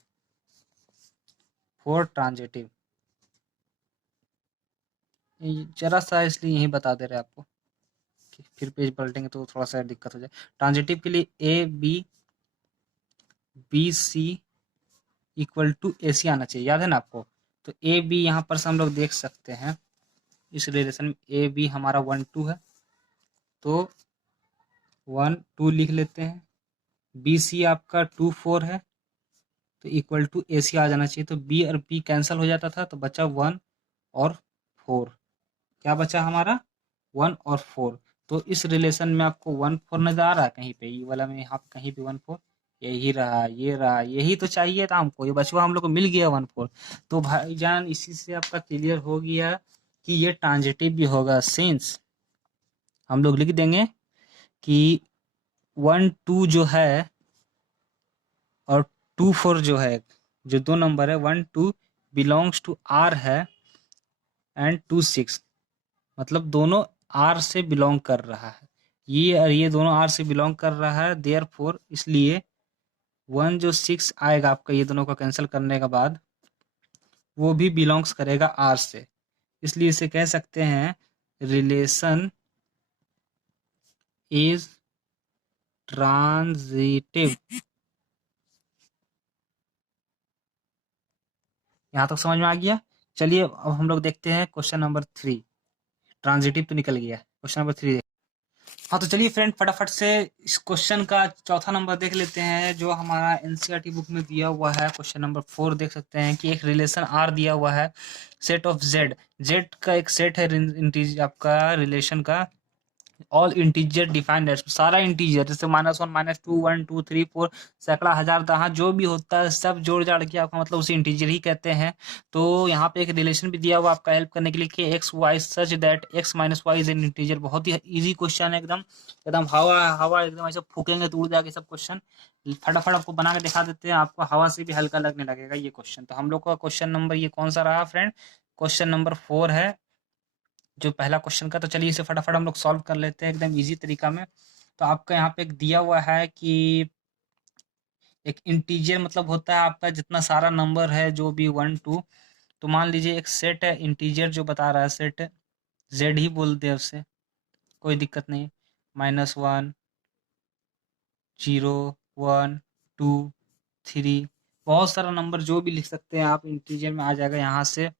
फोर ट्रांजिटिव जरा सा इसलिए यही बता दे रहे हैं आपको कि फिर पेज पलटेंगे तो थोड़ा सा दिक्कत हो जाए। ट्रांजिटिव के लिए A B C equal to A C आना चाहिए, याद है ना आपको। तो ए बी यहाँ पर से हम लोग देख सकते हैं इस रिलेशन में, ए बी हमारा 1 2 है, तो 1 2 लिख लेते हैं। बी सी आपका 2 4 है, तो इक्वल टू ए सी आ जाना चाहिए। तो बी और बी कैंसिल हो जाता था, तो बचा 1 और 4। क्या बचा हमारा 1 और 4। तो इस रिलेशन में आपको 1 4 नजर आ रहा है कहीं पे, ये वाला में यहाँ पे कहीं पे 1 4, यही रहा, ये रहा, यही तो चाहिए था हमको, ये बचवा हम लोग को मिल गया 1 4। तो भाईजान इसी से आपका क्लियर हो गया कि ये ट्रांजिटिव भी होगा। सिंस हम लोग लिख देंगे कि 1 2 जो है और 2 4 जो है, जो दो नंबर है 1 2 बिलोंग्स टू आर है, एंड 2 6 मतलब दोनों आर से बिलोंग कर रहा है। ये और ये दोनों आर से बिलोंग कर रहा है, देयरफॉर इसलिए 1 जो 6 आएगा आपका ये दोनों को कैंसिल करने के बाद, वो भी बिलोंग्स करेगा आर से। इसलिए इसे कह सकते हैं रिलेशन इज ट्रांजिटिव। यहाँ तक समझ में आ गया। चलिए अब हम लोग देखते हैं क्वेश्चन नंबर 3। ट्रांजिटिव तो निकल गया, क्वेश्चन नंबर 3। हाँ तो चलिए फ्रेंड फटाफट से इस क्वेश्चन का चौथा नंबर देख लेते हैं, जो हमारा एनसीईआरटी बुक में दिया हुआ है। क्वेश्चन नंबर 4 देख सकते हैं कि एक रिलेशन आर दिया हुआ है, सेट ऑफ जेड, जेड का एक सेट है आपका रिलेशन का, ऑल इंटीजर डिफाइंड एज, सारा इंटीजर जैसे -1 -2 1 2 3 4 सैकड़ा हजार दहा जो भी होता है सब जोड़ जाड़ के आपका मतलब उसे इंटीजर ही कहते हैं। तो यहाँ पे एक रिलेशन भी दिया हुआ आपका हेल्प करने के लिए कि X Y such that X minus Y is an integer. बहुत ही इजी क्वेश्चन है, एकदम एकदम हवा हवा एकदम ऐसे फूकेंगे तो उड़ जाएगा सब क्वेश्चन। फटाफट आपको बना के दिखा देते हैं, आपको हवा से भी हल्का लगने लगेगा ये क्वेश्चन। तो हम लोग का क्वेश्चन नंबर ये कौन सा रहा फ्रेंड, क्वेश्चन नंबर 4 है जो पहला क्वेश्चन का। तो चलिए इसे फटाफट हम लोग सॉल्व कर लेते हैं एकदम इजी तरीका में। तो आपका यहाँ पे एक दिया हुआ है कि एक इंटीजर मतलब होता है आपका जितना सारा नंबर है जो भी 1 2, तो मान लीजिए एक सेट है इंटीजर जो बता रहा है, सेट जेड ही बोलते हैं उससे, कोई दिक्कत नहीं। -1 0 1 2 3 बहुत सारा नंबर जो भी लिख सकते हैं आप, इंटीजर में आ जाएगा। यहाँ से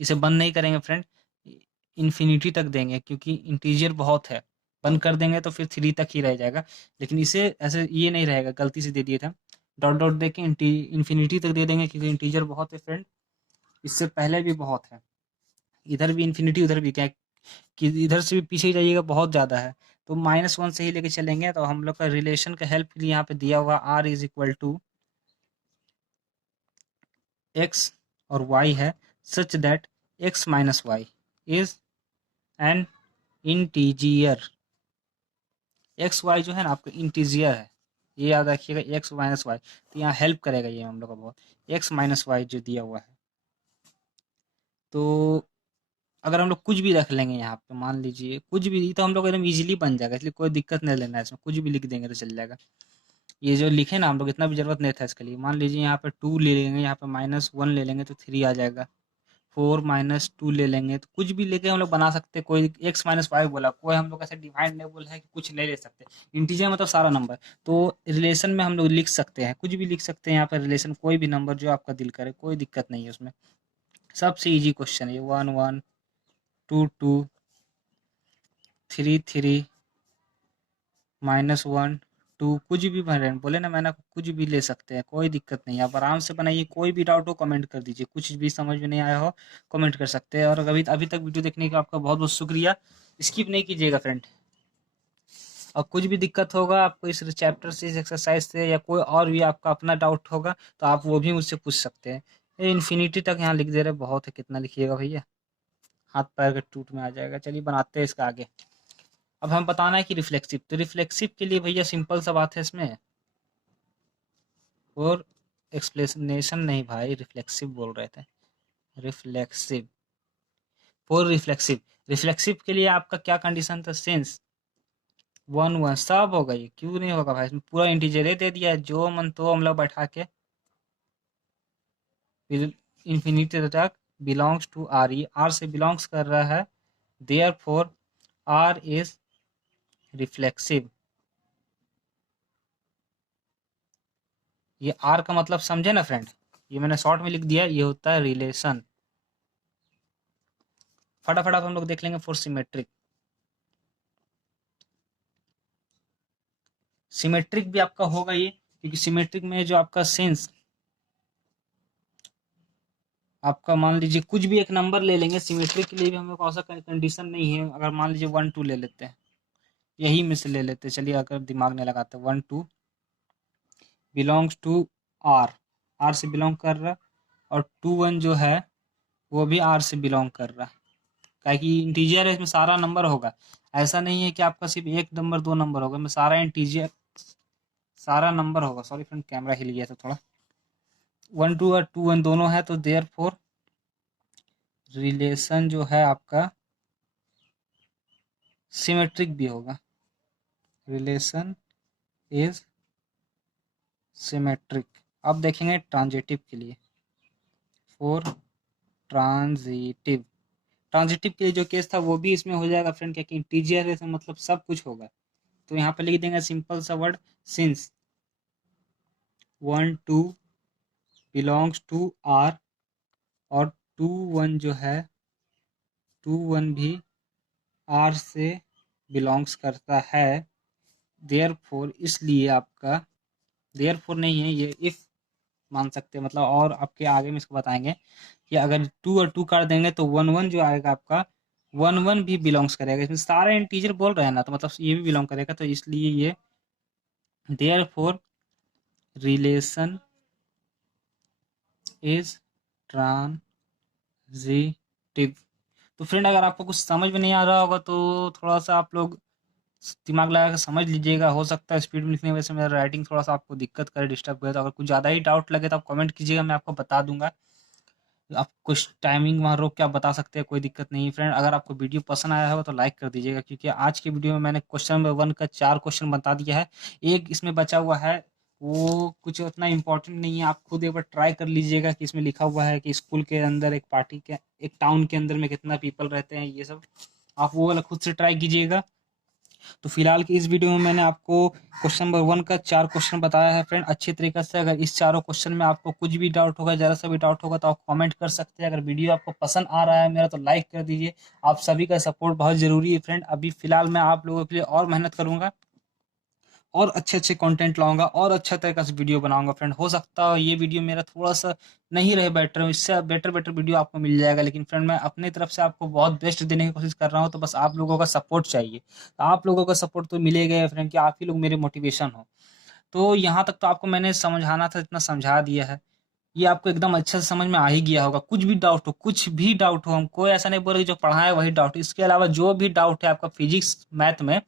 इसे बंद नहीं करेंगे फ्रेंड, इन्फिनिटी तक देंगे क्योंकि इंटीजर बहुत है, बंद कर देंगे तो फिर 3 तक ही रह जाएगा। लेकिन इसे ऐसे ये नहीं रहेगा, गलती से दे दिए थे, डॉट डॉट दे के इन्फिनिटी तक दे देंगे क्योंकि इंटीजर बहुत है फ्रेंड, इससे पहले भी बहुत है। इधर भी इन्फिनिटी उधर भी क्या है कि इधर से भी पीछे ही जाइएगा, बहुत ज़्यादा है। तो -1 से ही लेके चलेंगे। तो हम लोग का रिलेशन का हेल्प के लिए यहाँ पे दिया हुआ R is equal to X और वाई है, such that X minus Y is an integer. X Y जो है ना आपका इंटीजियर है, ये याद रखिएगा, एक्स माइनस वाई, तो यहाँ हेल्प करेगा ये हम लोग का बहुत, एक्स माइनस वाई जो दिया हुआ है। तो अगर हम लोग कुछ भी रख लेंगे यहाँ पे, मान लीजिए कुछ भी, तो हम लोग एकदम इजीली बन जाएगा, इसलिए कोई दिक्कत नहीं लेना है इसमें, कुछ भी लिख देंगे तो चल जाएगा। ये जो लिखे ना हम लोग, इतना भी जरूरत नहीं था इसके लिए। मान लीजिए यहाँ पे 2 ले लेंगे, यहाँ पे -1 ले लेंगे तो 3 आ जाएगा। 4 - 2 ले लेंगे तो कुछ भी लेके हम लोग बना सकते हैं। कोई एक्स माइनस वाई बोला, कोई हम लोग ऐसे डिवाइड नहीं बोला है कि कुछ नहीं ले सकते। इंटीजर मतलब सारा नंबर, तो रिलेशन में हम लोग लिख सकते हैं, कुछ भी लिख सकते हैं यहाँ पर रिलेशन, कोई भी नंबर जो आपका दिल करे, कोई दिक्कत नहीं है उसमें। सबसे इजी क्वेश्चन है, 1 1 2 2 3 3 -1 2, कुछ भी भरे बोले ना मैंने, कुछ भी ले सकते हैं, कोई दिक्कत नहीं है। आप आराम से बनाइए, कोई भी डाउट हो कमेंट कर दीजिए, कुछ भी समझ में नहीं आया हो कमेंट कर सकते हैं। और अभी अभी तक वीडियो देखने का आपका बहुत बहुत शुक्रिया, स्किप नहीं कीजिएगा फ्रेंड। और कुछ भी दिक्कत होगा आपको इस चैप्टर से, इस एक्सरसाइज से, या कोई और भी आपका अपना डाउट होगा तो आप वो भी मुझसे पूछ सकते हैं। ये इन्फिनिटी तक यहाँ लिख दे रहे, बहुत है, कितना लिखिएगा भैया, हाथ पैर के टूट में आ जाएगा। चलिए बनाते हैं इसका आगे। अब हम बताना है कि रिफ्लेक्सिव, तो रिफ्लेक्सिव के लिए भैया सिंपल सा बात है इसमें, और एक्सप्लेनेशन नहीं भाई, रिफ्लेक्सिव बोल रहे थे, रिफ्लेक्सिव, फॉर रिफ्लेक्सिव। रिफ्लेक्सिव के लिए आपका क्या कंडीशन था, सेंस 1 1 सब होगा। ये क्यों नहीं होगा भाई, इसमें पूरा इंटीजर दे दिया है, जो मन तो हम लोग बैठा के, फिर इन्फिनिटी तक बिलोंग्स टू आर, ये आर से बिलोंग्स कर रहा है, therefore R is reflexive. ये आर का मतलब समझे ना फ्रेंड, ये मैंने शॉर्ट में लिख दिया, ये होता है रिलेशन। फटाफट हम लोग देख लेंगे फॉर सिमेट्रिक। सिमेट्रिक भी आपका होगा ये, क्योंकि सिमेट्रिक में जो आपका सेंस, आपका मान लीजिए कुछ भी एक नंबर ले लेंगे, सिमेट्रिक के लिए भी हमें कौन सा कंडीशन नहीं है। अगर मान लीजिए 1 2 ले लेते हैं, यही में से ले लेते हैं, चलिए अगर दिमाग नहीं लगाते, 1 2 बिलोंग्स टू आर, आर से बिलोंग कर रहा, और 2 1 जो है वो भी आर से बिलोंग कर रहा, क्या कि इंटीजर है, इसमें सारा नंबर होगा। ऐसा नहीं है कि आपका सिर्फ एक नंबर दो नंबर होगा, इसमें सारा इंटीजर, सारा नंबर होगा। सॉरी फ्रेंड, कैमरा हिल गया था थोड़ा। 1 2 और 2 1 दोनों है, तो देयर फोर रिलेशन जो है आपका सिमेट्रिक भी होगा, रिलेशन इज सिमेट्रिक। अब देखेंगे ट्रांजिटिव के लिए, फोर ट्रांजिटिव। ट्रांजिटिव के लिए जो केस था वो भी इसमें हो जाएगा फ्रेंड, क्या कि इंटीजर है, इसमें मतलब सब कुछ होगा। तो यहाँ पे लिख देंगे सिंपल सा word, since 1 2 belongs to R, और 2 1 जो है, 2 1 भी आर से बिलोंग्स करता है, देयरफॉर, इसलिए आपका, देयरफॉर नहीं है ये, इफ मान सकते हैं, मतलब और आपके आगे में इसको बताएंगे कि अगर 2 और 2 काट देंगे तो 1 1 जो आएगा आपका, 1 1 भी बिलोंग्स करेगा, इसमें सारे इंटीजर बोल रहे हैं ना, तो मतलब ये भी बिलोंग करेगा, तो इसलिए ये देयरफॉर रिलेशन इज ट्रांजिटिव। तो फ्रेंड अगर आपको कुछ समझ में नहीं आ रहा होगा तो थोड़ा सा आप लोग दिमाग लगा के समझ लीजिएगा। हो सकता है स्पीड में लिखने की वजह से मेरा राइटिंग थोड़ा सा आपको दिक्कत करे, डिस्टर्ब करे, तो अगर कुछ ज़्यादा ही डाउट लगे तो आप कमेंट कीजिएगा, मैं आपको बता दूंगा। आप कुछ टाइमिंग वहाँ रोक के आप बता सकते हैं, कोई दिक्कत नहीं है फ्रेंड। अगर आपको वीडियो पसंद आया होगा तो लाइक कर दीजिएगा, क्योंकि आज की वीडियो में मैंने क्वेश्चन नंबर 1 का 4 क्वेश्चन बता दिया है, एक इसमें बचा हुआ है, वो कुछ उतना इम्पोर्टेंट नहीं है। आप खुद एक बार ट्राई कर लीजिएगा कि इसमें लिखा हुआ है कि स्कूल के अंदर एक पार्टी के, एक टाउन के अंदर में कितना पीपल रहते हैं, ये सब आप वो वाला खुद से ट्राई कीजिएगा। तो फिलहाल की इस वीडियो में मैंने आपको क्वेश्चन नंबर 1 का 4 क्वेश्चन बताया है फ्रेंड, अच्छी तरीके से। अगर इस चारों क्वेश्चन में आपको कुछ भी डाउट होगा, ज़रा सा भी डाउट होगा, तो आप कमेंट कर सकते हैं। अगर वीडियो आपको पसंद आ रहा है मेरा तो लाइक कर दीजिए, आप सभी का सपोर्ट बहुत ज़रूरी है फ्रेंड। अभी फिलहाल मैं आप लोगों के लिए और मेहनत करूँगा, और अच्छे-अच्छे कंटेंट लाऊँगा, और अच्छा तरीके से वीडियो बनाऊँगा फ्रेंड। हो सकता है ये वीडियो मेरा थोड़ा-सा नहीं रहे बेटर, इससे बेटर वीडियो आपको मिल जाएगा, लेकिन फ्रेंड मैं अपनी तरफ से आपको बहुत बेस्ट देने की कोशिश कर रहा हूँ, तो बस आप लोगों का सपोर्ट चाहिए। तो आप लोगों का सपोर्ट तो मिलेगा ही फ्रेंड, कि आप ही लोग मेरे मोटिवेशन हो। तो यहाँ तक तो आपको मैंने समझाना था, इतना समझा दिया है। ये आपको एकदम अच्छे से समझ में आ ही गया होगा। कुछ भी डाउट हो, हम कोई ऐसा नहीं बोल रहे कि जो पढ़ाएँ वही डाउट, इसके अलावा जो भी डाउट है आपका फिजिक्स, मैथ में,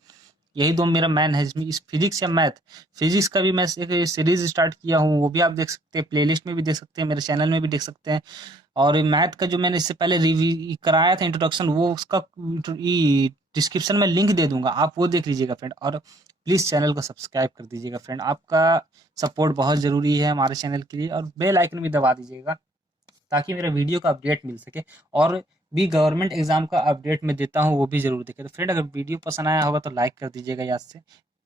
यही दो मेरा मैन है, इसमें इस फिजिक्स या मैथ। फिजिक्स का भी मैं एक सीरीज स्टार्ट किया हूँ, वो भी आप देख सकते हैं, प्लेलिस्ट में भी देख सकते हैं, मेरे चैनल में भी देख सकते हैं। और मैथ का जो मैंने इससे पहले रिव्यू कराया था इंट्रोडक्शन, वो उसका डिस्क्रिप्शन में लिंक दे दूंगा, आप वो देख लीजिएगा फ्रेंड। और प्लीज़ चैनल को सब्सक्राइब कर दीजिएगा फ्रेंड, आपका सपोर्ट बहुत ज़रूरी है हमारे चैनल के लिए। और बेल आइकन भी दबा दीजिएगा ताकि मेरा वीडियो का अपडेट मिल सके। और भी गवर्नमेंट एग्जाम का अपडेट मैं देता हूँ, वो भी जरूर देखें। तो फ्रेंड अगर वीडियो पसंद आया होगा तो लाइक कर दीजिएगा याद से,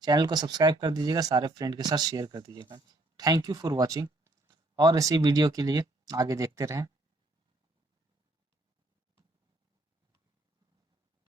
चैनल को सब्सक्राइब कर दीजिएगा, सारे फ्रेंड के साथ शेयर कर दीजिएगा। थैंक यू फॉर वॉचिंग, और ऐसी वीडियो के लिए आगे देखते रहें।